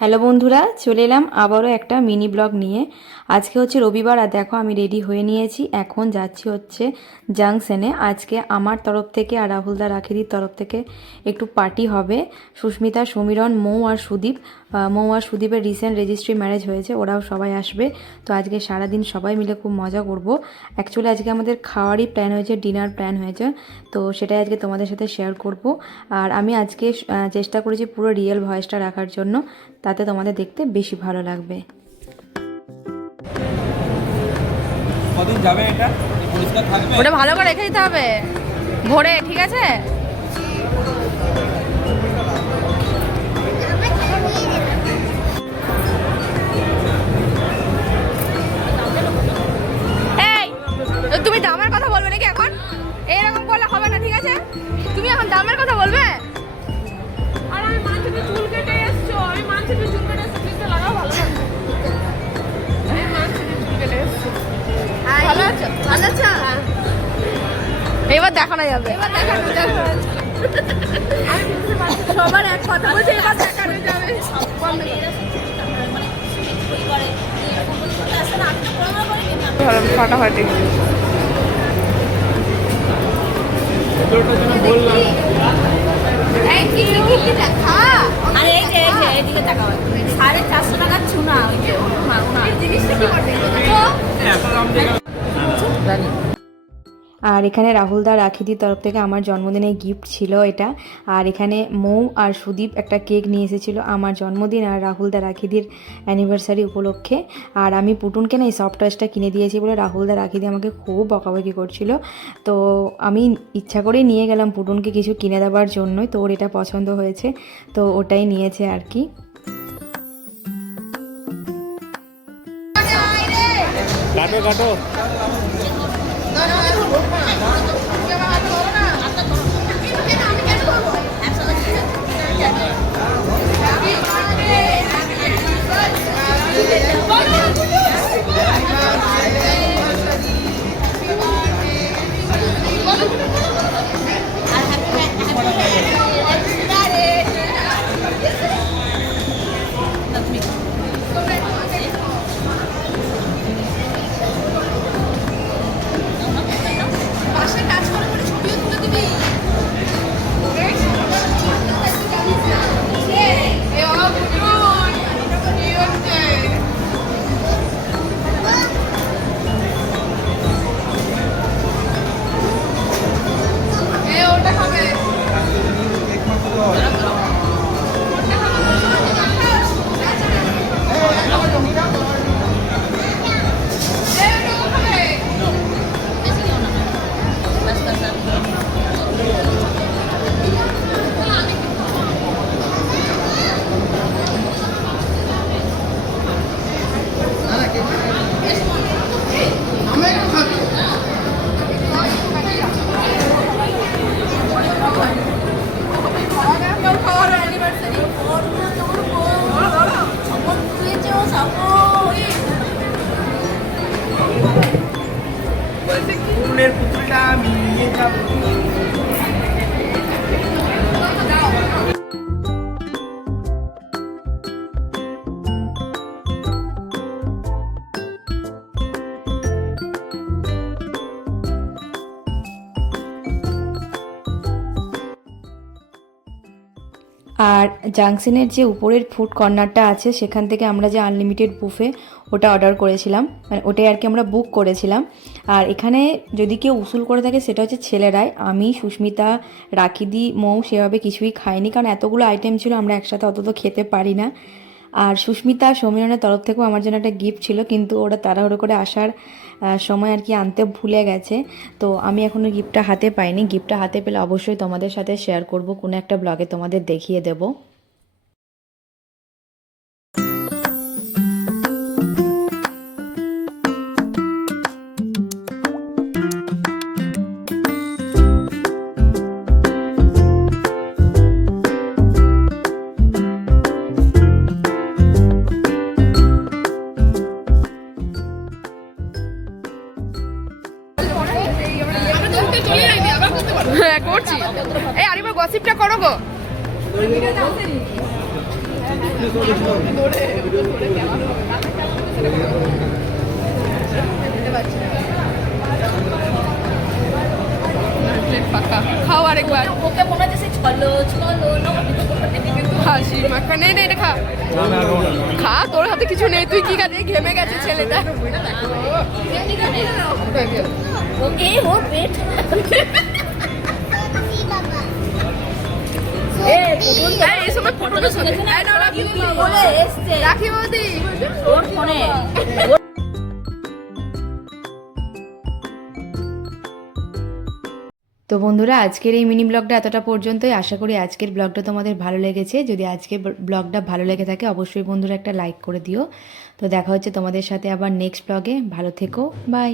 Hello বন্ধুরা, চলে এলাম আবারও একটা মিনি ব্লগ নিয়ে। আজকে হচ্ছে রবিবার আর দেখো আমি রেডি হয়ে নিয়েছি। এখন যাচ্ছি হচ্ছে জাংশনে। আজকে আমার তরফ থেকে আর রাহুলদা রাখিদির তরফ থেকে একটু পার্টি হবে। সুস্মিতা, সমীরণ, মৌ আর সুদীপ। মৌ আর সুদীপের রিসেন্ট রেজিস্ট্রি ম্যারেজ হয়েছে, ওরাও সবাই আসবে। তো আজকে সারাদিন সবাই মিলে খুব মজা করব। অ্যাকচুয়ালি আজকে আমাদের খাওয়ারই প্ল্যান হয়েছে, ডিনার প্ল্যান হয়েছে, তো সেটাই আজকে তোমাদের সাথে শেয়ার করব। আর আমি আজকে চেষ্টা করেছি পুরো রিয়েল ভয়েসটা রাখার জন্য, তাতে তোমাদের দেখতে বেশি ভালো লাগবে। কদিন যাবে এটা? পরিষ্কার থাকবে? ওটা ভালো করে রেখে দিতে হবে ভরে, ঠিক আছে? এই, তুমি দামের কথা বলবে নাকি এখন? এরকম করলে হবে না, ঠিক আছে? তুমি এখন দামের কথা বলবে? আর আমি মানছি চুল কেটে এসছো, আমি মানছি চুল কেটে এসছো, ক্লিপটা লাগাও, ভালো লাগবে। আমি মানছি চুল কেটে এসছো, ভালো আছে, ভালো আছে। এবার দেখানো যাবে, এবার দেখানো যাবে। আমি বুঝতে পারছি সবার এক কথা বলছে, এবার দেখানো যাবে। ফাটাফাটি বললাম দেখা। আর এই যে এইদিকে তাকাও, 450 টাকা চুনা, ওই যে জিনিসটা কি করবে এত দাম দিয়ে জানি। আর এখানে রাহুলদা রাখিদির তরফ থেকে আমার জন্মদিনে গিফট ছিল এটা। আর এখানে মৌ আর সুদীপ একটা কেক নিয়ে এসেছিলো আমার জন্মদিন আর রাহুলদা রাখিদির অ্যানিভার্সারি উপলক্ষে। আর আমি পুটুনকে না এই সফট টয়েসটা কিনে দিয়েছি বলে রাহুলদা রাখিদি আমাকে খুব বকাবকি করছিল। তো আমি ইচ্ছা করেই নিয়ে গেলাম পুটুনকে কিছু কিনে দেওয়ার জন্যই, তো ওর এটা পছন্দ হয়েছে, তো ওটাই নিয়েছে আর কি। কাটো কাটো। পুত্রটা আমি নিয়ে যাবো। আর জাংশনের যে উপরের ফুড কর্নারটা আছে সেখান থেকে আমরা যে আনলিমিটেড বুফে ওটা অর্ডার করেছিলাম, মানে ওটাই আর কি আমরা বুক করেছিলাম। আর এখানে যদি কেউ উসুল করে থাকে সেটা হচ্ছে ছেলেরাই। আমি, সুস্মিতা, রাখিদি, মৌ সেভাবে কিছুই খাইনি, কারণ এতগুলো আইটেম ছিল আমরা একসাথে অত তো খেতে পারি না। আর সুস্মিতা, সমীরণের তরফ থেকেও আমার জন্য একটা গিফট ছিল, কিন্তু ওরা তাড়াহুড়ো করে আসার সময় আর কি আনতে ভুলে গেছে। তো আমি এখনও গিফটটা হাতে পাইনি। গিফটটা হাতে পেলে অবশ্যই তোমাদের সাথে শেয়ার করব, কোনো একটা ব্লগে তোমাদের দেখিয়ে দেবো। করছি। এই আরেকবার গসিপটা করো গো। খাও আরেকবার ওকে মনে হচ্ছে চলো চলো হাসি মাখা নেই নেই খা খা তোর হাতে কিছু নেই তুই কি কাজে ঘেমে গেছে ছেলেটা ওকে ও পেট এই সময় ফটো বলে এসছে রাখি বৌদি ওর ফোনে তো বন্ধুরা আজকের এই মিনি ব্লগটা এতটা পর্যন্তই। আশা করি আজকের ব্লগটা তোমাদের ভালো লেগেছে। যদি আজকের ব্লগটা ভালো লেগে থাকে অবশ্যই বন্ধুরা একটা লাইক করে দিও। তো দেখা হচ্ছে তোমাদের সাথে আবার নেক্সট ব্লগে। ভালো থেকো, বাই।